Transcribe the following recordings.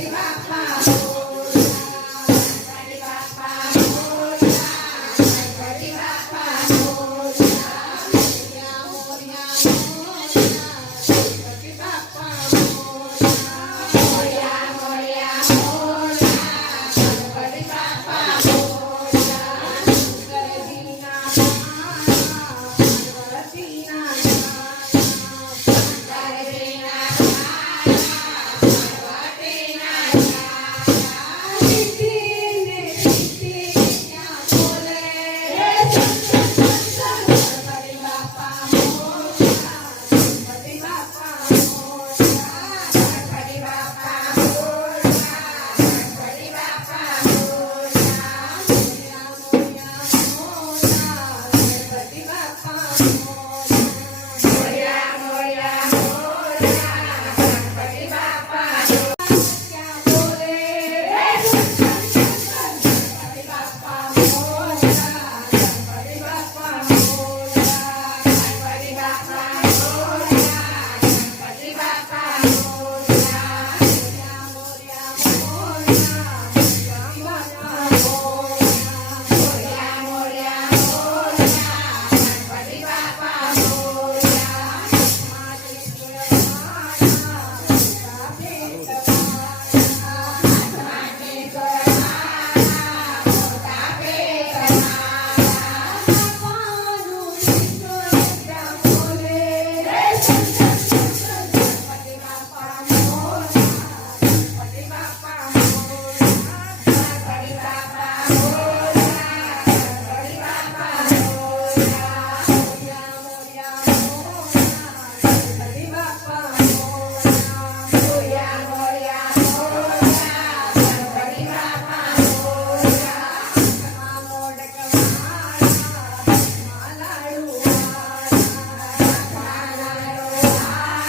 Ei, rapaz!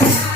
Bye.